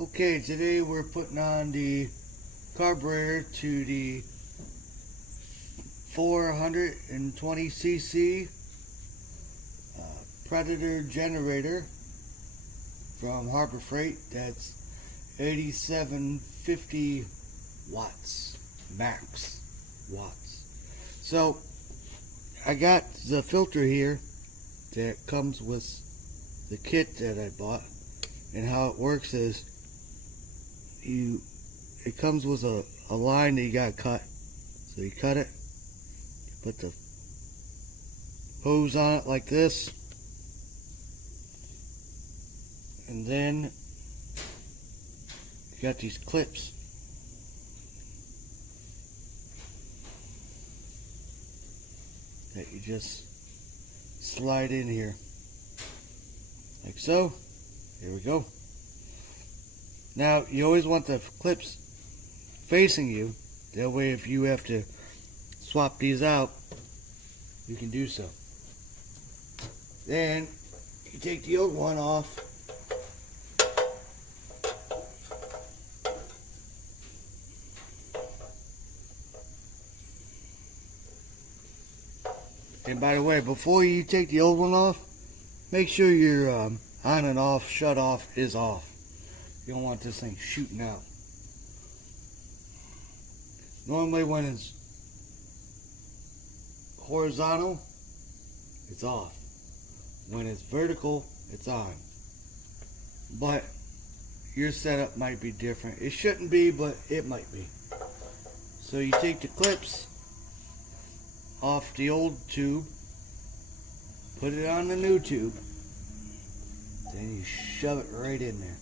Okay, today we're putting on the carburetor to the 420cc Predator generator from Harbor Freight. That's 8750 watts, max watts. So I got the filter here that comes with the kit that I bought, and how it works is it comes with a line that you gotta cut. So you cut it, you put the hose on it like this, and then you got these clips. That you just slide in here. Like so. Here we go. Now, you always want the clips facing you. That way, if you have to swap these out, you can do so. Then, you take the old one off. And by the way, before you take the old one off, make sure your on and off, shut off is off. You don't want this thing shooting out. Normally when it's horizontal, it's off. When it's vertical, it's on. But your setup might be different. It shouldn't be, but it might be. So you take the clips off the old tube, put it on the new tube, then you shove it right in there.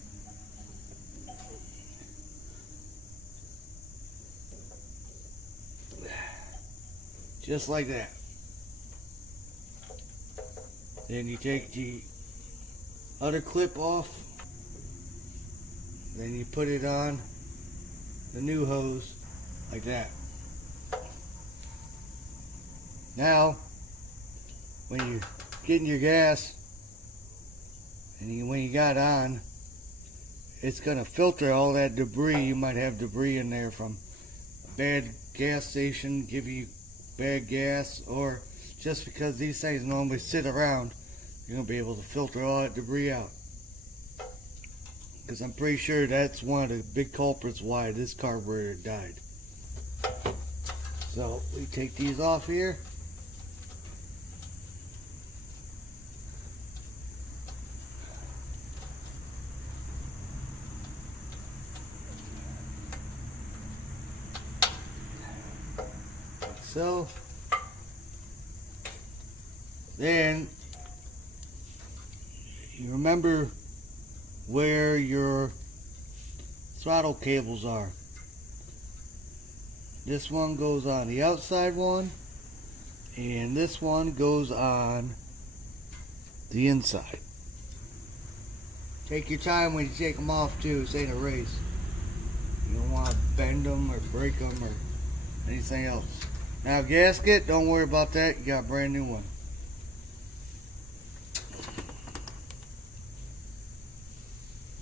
Just like that. Then you take the other clip off, then you put it on the new hose like that. Now, when you're getting your gas, and when you got on, it's going to filter all that debris. You might have debris in there from a bad gas station, give you bad gas, or just because these things normally sit around, you're going to be able to filter all that debris out. Because I'm pretty sure that's one of the big culprits why this carburetor died. So we take these off here. So then you remember where your throttle cables are. This one goes on the outside one, and this one goes on the inside. Take your time when you take them off too. This ain't a race. You don't want to bend them or break them or anything else. Now gasket, don't worry about that. You got a brand new one.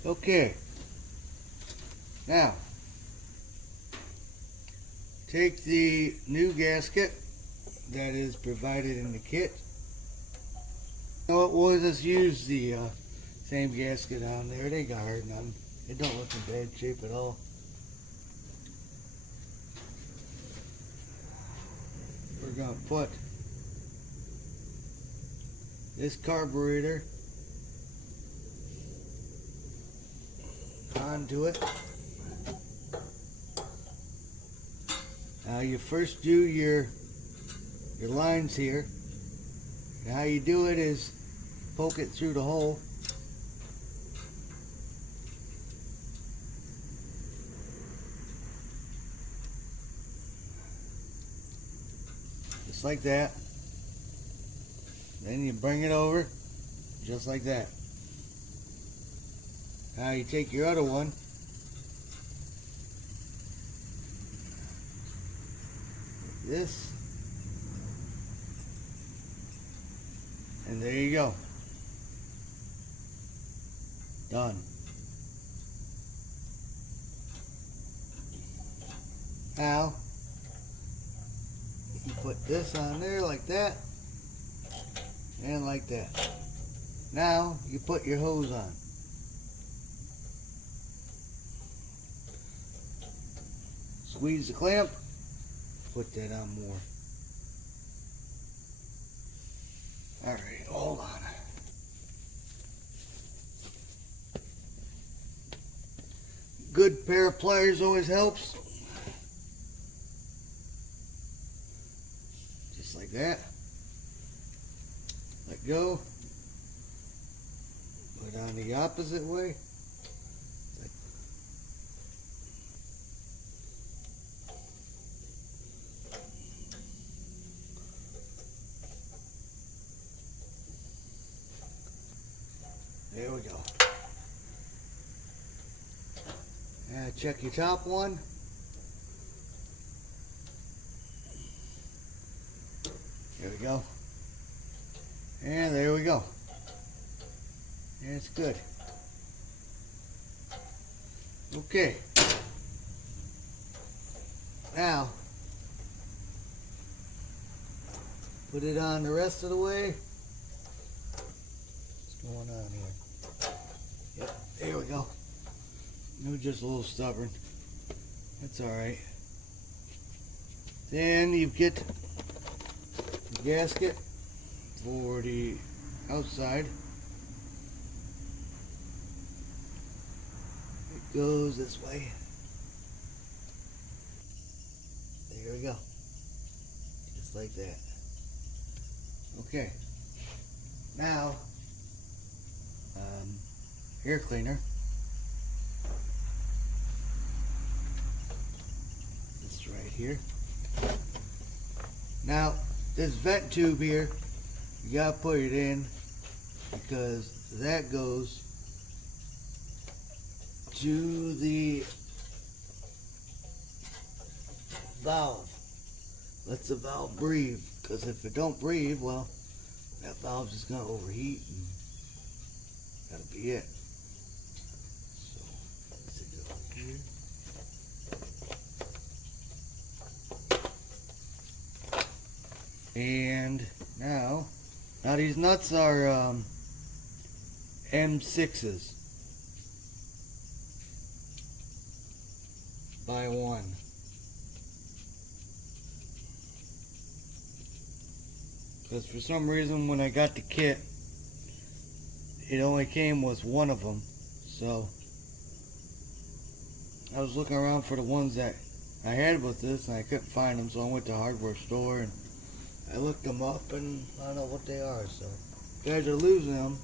Okay. Now, take the new gasket that is provided in the kit. You know what, we'll just use the same gasket on there. It ain't gonna hurt nothing. It don't look in bad shape at all. We're going to put this carburetor onto it. Now you first do your lines here. And how you do it is poke it through the hole. Just like that. Then you bring it over, just like that. Now you take your other one, this, and there you go. Done. Now, you put this on there like that, and like that. Now, you put your hose on. Squeeze the clamp, put that on more. Alright, hold on. Good pair of pliers always helps. Just like that. Let go. Put it on the opposite way. There we go. And check your top one. There we go. And there we go. And it's good. Okay. Now, put it on the rest of the way. What's going on here? Yep, there we go. You're just a little stubborn. That's alright. Then you get the gasket for the outside. It goes this way. There we go. Just like that. Okay. Now, air cleaner. This right here. Now, this vent tube here, you gotta put it in because that goes to the valve. Lets the valve breathe, because if it don't breathe, well, that valve's just gonna overheat and that'll be it. So, let's go here. And now these nuts are M6s by one. Because for some reason when I got the kit, it only came with one of them. So I was looking around for the ones that I had with this and I couldn't find them, so I went to a hardware store and I looked them up and I don't know what they are. So if you guys are losing them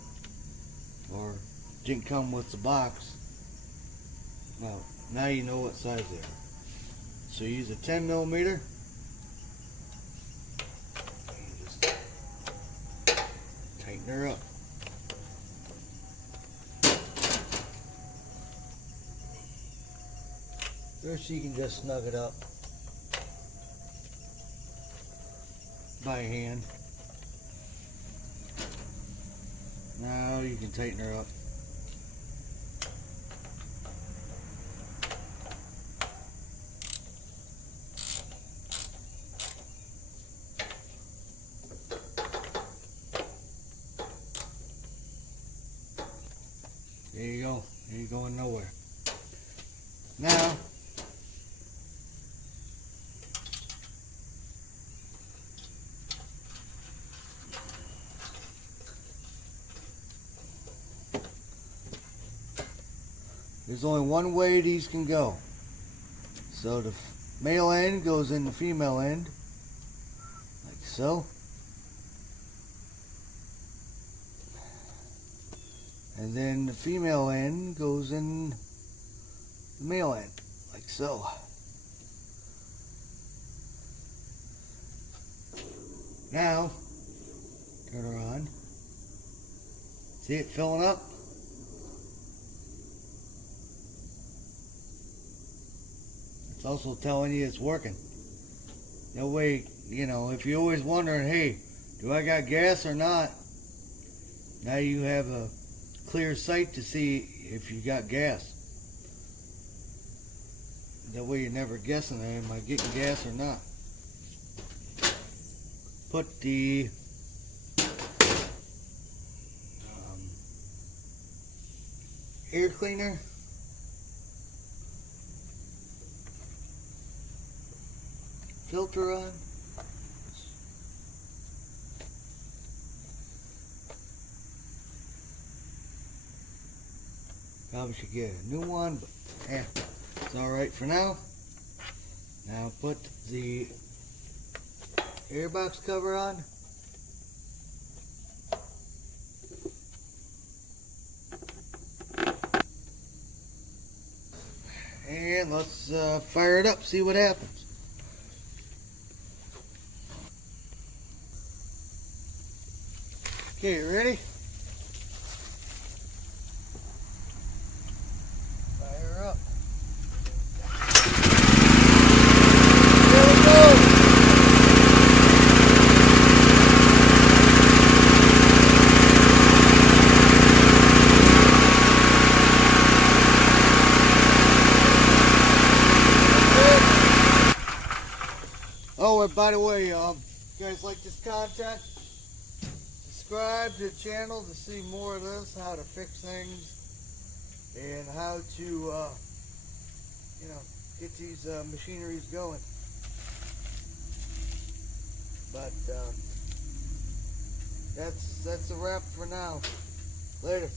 or didn't come with the box, well, now you know what size they are. So use a 10 millimeter. Tighten her up. First you can just snug it up by hand. Now you can tighten her up. There you go. You ain't going nowhere. Now, there's only one way these can go. So the male end goes in the female end, like so. And then the female end goes in the male end, like so. Now, turn her on. See it filling up? It's also telling you it's working. No way, you know, if you're always wondering, hey, do I got gas or not? Now you have a clear sight to see if you got gas. That way you're never guessing, am I getting gas or not. Put the air cleaner filter on. Probably should get a new one, but yeah, it's alright for now. Now put the airbox cover on. And let's fire it up, see what happens. Okay, ready? Fire up. There we go. Oh, and by the way, you guys like this content? Subscribe to the channel to see more of this, how to fix things, and how to, you know, get these machineries going. But that's a wrap for now. Later.